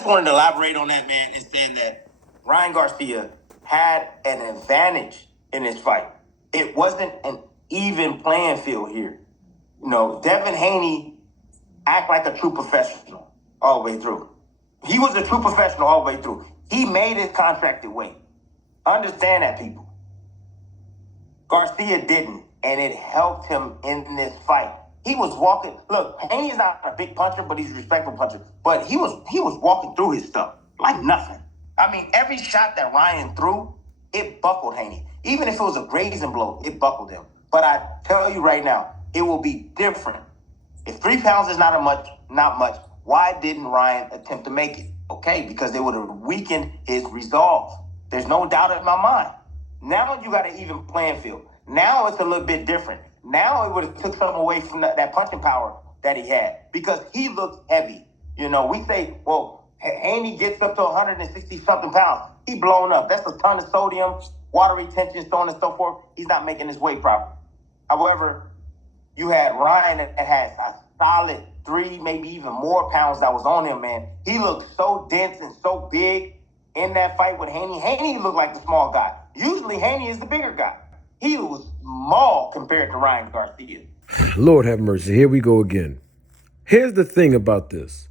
just wanted to elaborate on that, man, and saying that Ryan Garcia had an advantage in this fight. It wasn't an even playing field here. You know, Devin Haney act like a true professional all the way through. He was a true professional all the way through. He made his contracted weight. Understand that, people. Garcia didn't, and it helped him in this fight. He was walking. Look, Haney's not a big puncher, but he's a respectful puncher. But he was walking through his stuff like nothing. I mean, every shot that Ryan threw, it buckled Haney. Even if it was a grazing blow, it buckled him. But I tell you right now, it will be different. If 3 pounds is not much, why didn't Ryan attempt to make it? Okay, because they would have weakened his resolve. There's no doubt in my mind. Now you got an even playing field. Now it's a little bit different. Now it would have took something away from that punching power that he had because he looked heavy. You know, we say, well, Haney gets up to 160-something pounds. He blown up. That's a ton of sodium, water retention, so on and so forth. He's not making his weight properly. However, you had Ryan that had a solid 3, maybe even more pounds that was on him, man. He looked so dense and so big in that fight with Haney. Haney looked like the small guy. Usually Haney is the bigger guy. He was small compared to Ryan Garcia. Lord have mercy. Here we go again. Here's the thing about this.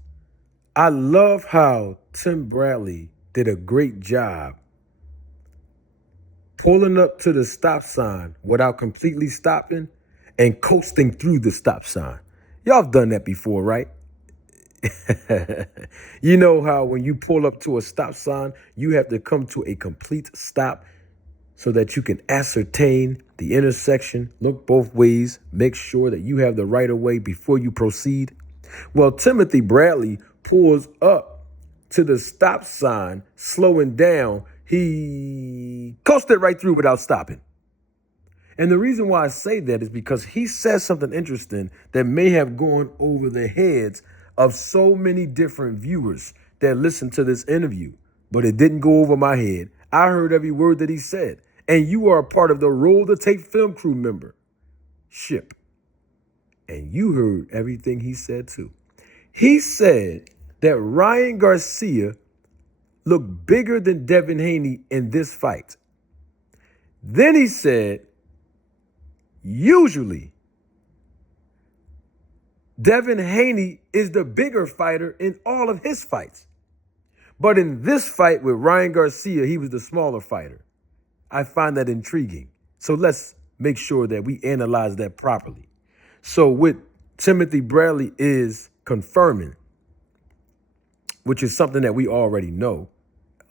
I love how Tim Bradley did a great job pulling up to the stop sign without completely stopping and coasting through the stop sign. Y'all have done that before, right? You know how when you pull up to a stop sign, you have to come to a complete stop so that you can ascertain the intersection, look both ways, make sure that you have the right of way before you proceed. Well, Timothy Bradley pulls up to the stop sign, slowing down. He coasted right through without stopping. And the reason why I say that is because he says something interesting that may have gone over the heads of so many different viewers that listened to this interview, but it didn't go over my head. I heard every word that he said. And you are a part of the Roll the Tape film crew membership. And you heard everything he said too. He said that Ryan Garcia looked bigger than Devin Haney in this fight. Then he said, usually, Devin Haney is the bigger fighter in all of his fights. But in this fight with Ryan Garcia, he was the smaller fighter. I find that intriguing. So let's make sure that we analyze that properly. So what Timothy Bradley is confirming, which is something that we already know,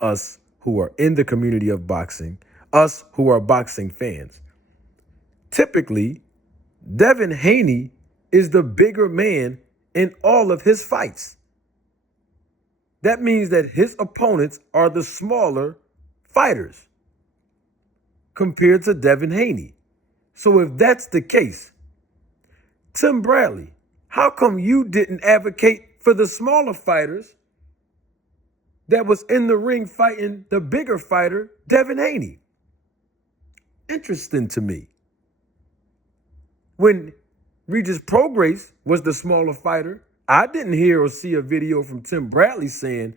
us who are in the community of boxing, us who are boxing fans. Typically, Devin Haney is the bigger man in all of his fights. That means that his opponents are the smaller fighters compared to Devin Haney. So if that's the case, Tim Bradley, how come you didn't advocate for the smaller fighters that was in the ring fighting the bigger fighter, Devin Haney? Interesting to me. When Regis Prograis was the smaller fighter, I didn't hear or see a video from Tim Bradley saying,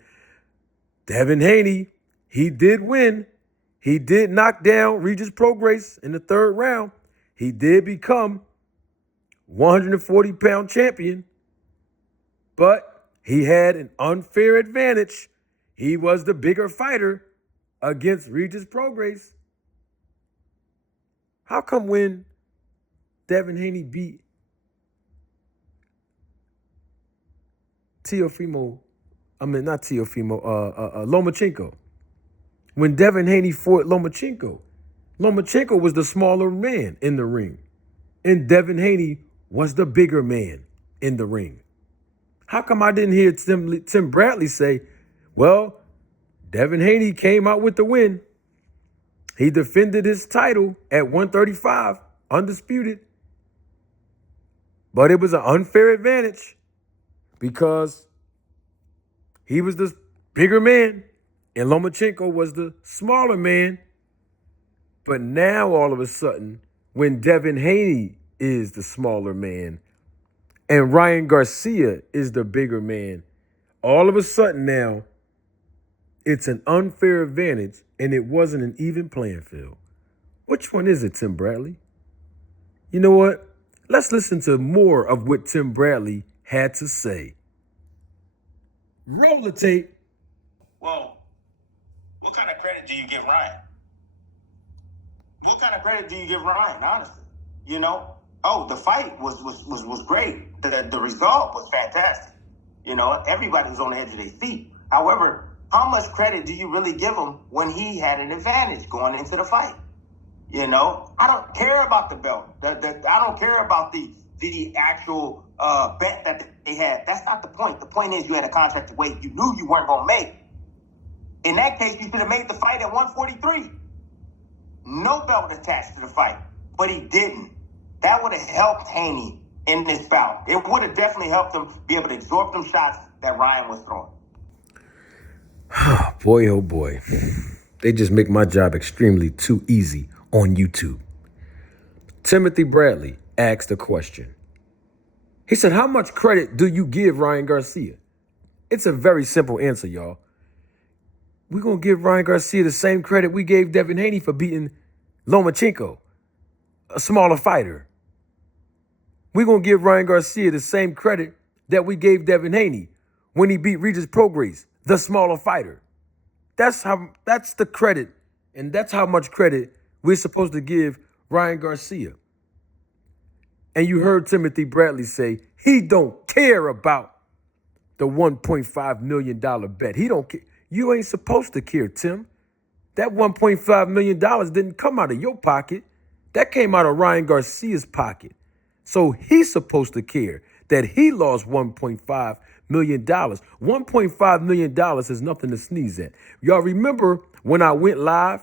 Devin Haney, he did win. He did knock down Regis Prograis in the 3rd round. He did become 140-pound champion, but he had an unfair advantage. He was the bigger fighter against Regis Prograis. How come when Devin Haney beat Lomachenko, when Devin Haney fought Lomachenko was the smaller man in the ring, and Devin Haney was the bigger man in the ring. How come I didn't hear Tim Bradley say, well, Devin Haney came out with the win. He defended his title at 135, undisputed. But it was an unfair advantage because he was the bigger man and Lomachenko was the smaller man. But now all of a sudden, when Devin Haney is the smaller man and Ryan Garcia is the bigger man, all of a sudden now It's an unfair advantage, and it wasn't an even playing field. Which one is it, Tim Bradley? You know what? Let's listen to more of what Tim Bradley had to say. Roll the tape. Well, what kind of credit do you give Ryan? What kind of credit do you give Ryan, honestly? You know? Oh, the fight was great. The result was fantastic. You know, everybody was on the edge of their seat. However, how much credit do you really give him when he had an advantage going into the fight? You know, I don't care about the belt. I don't care about the actual bet that they had. That's not the point. The point is you had a contract to wait. You knew you weren't going to make. In that case, you should have made the fight at 143. No belt attached to the fight, but he didn't. That would have helped Haney in this bout. It would have definitely helped him be able to absorb them shots that Ryan was throwing. Boy, oh boy. They just make my job extremely too easy on YouTube. Timothy Bradley asked a question. He said, how much credit do you give Ryan Garcia? It's a very simple answer, y'all. We're going to give Ryan Garcia the same credit we gave Devin Haney for beating Lomachenko, a smaller fighter. We're going to give Ryan Garcia the same credit that we gave Devin Haney when he beat Regis Prograis, the smaller fighter. That's the credit, and that's how much credit we're supposed to give Ryan Garcia. And you heard Timothy Bradley say he don't care about the $1.5 million bet. He don't care. You ain't supposed to care, Tim. That $1.5 million didn't come out of your pocket. That came out of Ryan Garcia's pocket. So he's supposed to care that he lost $1.5 million. $1.5 million is nothing to sneeze at. Y'all remember when I went live?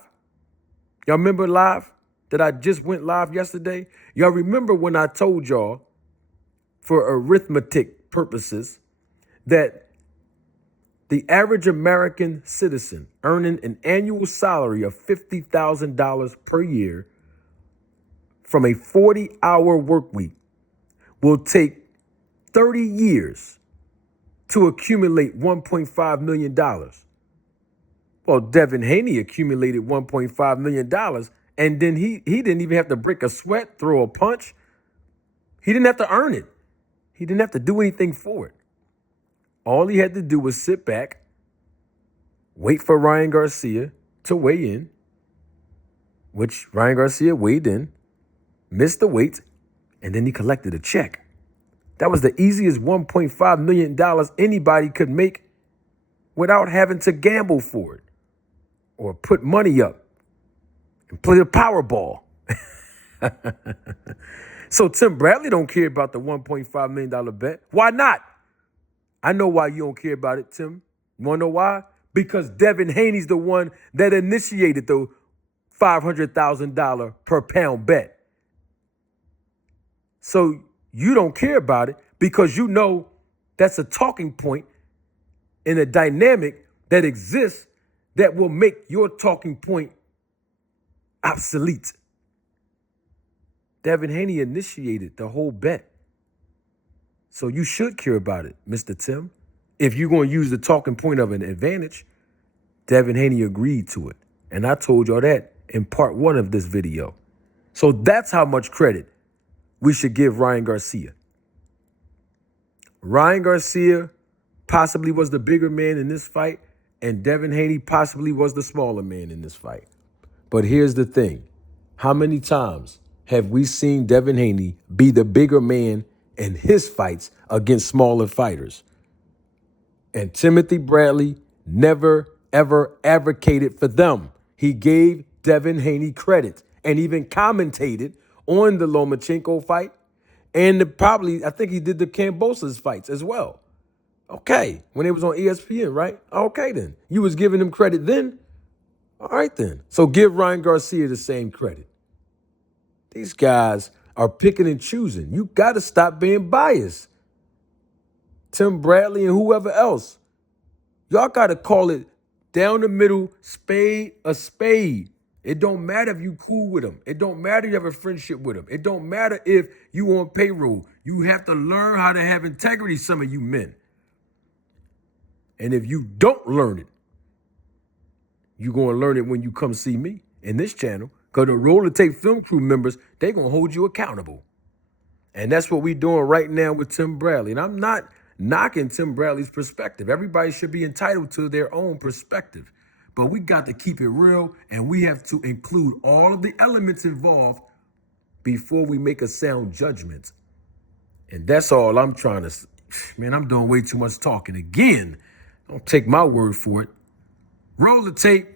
Y'all remember live that I just went live yesterday? Y'all remember when I told y'all, for arithmetic purposes, that the average American citizen earning an annual salary of $50,000 per year from a 40-hour work week will take 30 years to accumulate $1.5 million. Well, Devin Haney accumulated $1.5 million, and then he didn't even have to break a sweat, throw a punch. He didn't have to earn it. He didn't have to do anything for it. All he had to do was sit back, wait for Ryan Garcia to weigh in, which Ryan Garcia weighed in, missed the weight, and then he collected a check. That was the easiest $1.5 million anybody could make without having to gamble for it or put money up and play the Powerball. So Tim Bradley don't care about the $1.5 million bet. Why not? I know why you don't care about it, Tim. You want to know why? Because Devin Haney's the one that initiated the $500,000 per pound bet. So you don't care about it because you know that's a talking point in a dynamic that exists that will make your talking point obsolete. Devin Haney initiated the whole bet. So you should care about it, Mr. Tim. If you're going to use the talking point of an advantage, Devin Haney agreed to it. And I told y'all that in part 1 of this video. So that's how much credit we should give Ryan Garcia. Ryan Garcia possibly was the bigger man in this fight, and Devin Haney possibly was the smaller man in this fight. But here's the thing. How many times have we seen Devin Haney be the bigger man in his fights against smaller fighters? And Timothy Bradley never, ever advocated for them. He gave Devin Haney credit and even commentated on the Lomachenko fight and I think he did the Kambosos fights as well. Okay, when it was on ESPN, right? Okay, then. You was giving him credit then? All right, then. So give Ryan Garcia the same credit. These guys are picking and choosing. You got to stop being biased. Tim Bradley and whoever else. Y'all got to call it down the middle, spade a spade. It don't matter if you cool with them. It don't matter if you have a friendship with them. It don't matter if you on payroll. You have to learn how to have integrity, some of you men. And if you don't learn it, You're going to learn it when you come see me in this channel, because the Roller Tape Film Crew members, they're going to hold you accountable. And that's what we're doing right now with Tim Bradley. And I'm not knocking Tim Bradley's perspective. Everybody should be entitled to their own perspective. But we got to keep it real, and we have to include all of the elements involved before we make a sound judgment. And that's all I'm trying to, man, I'm doing way too much talking. Again, don't take my word for it. Roll the tape.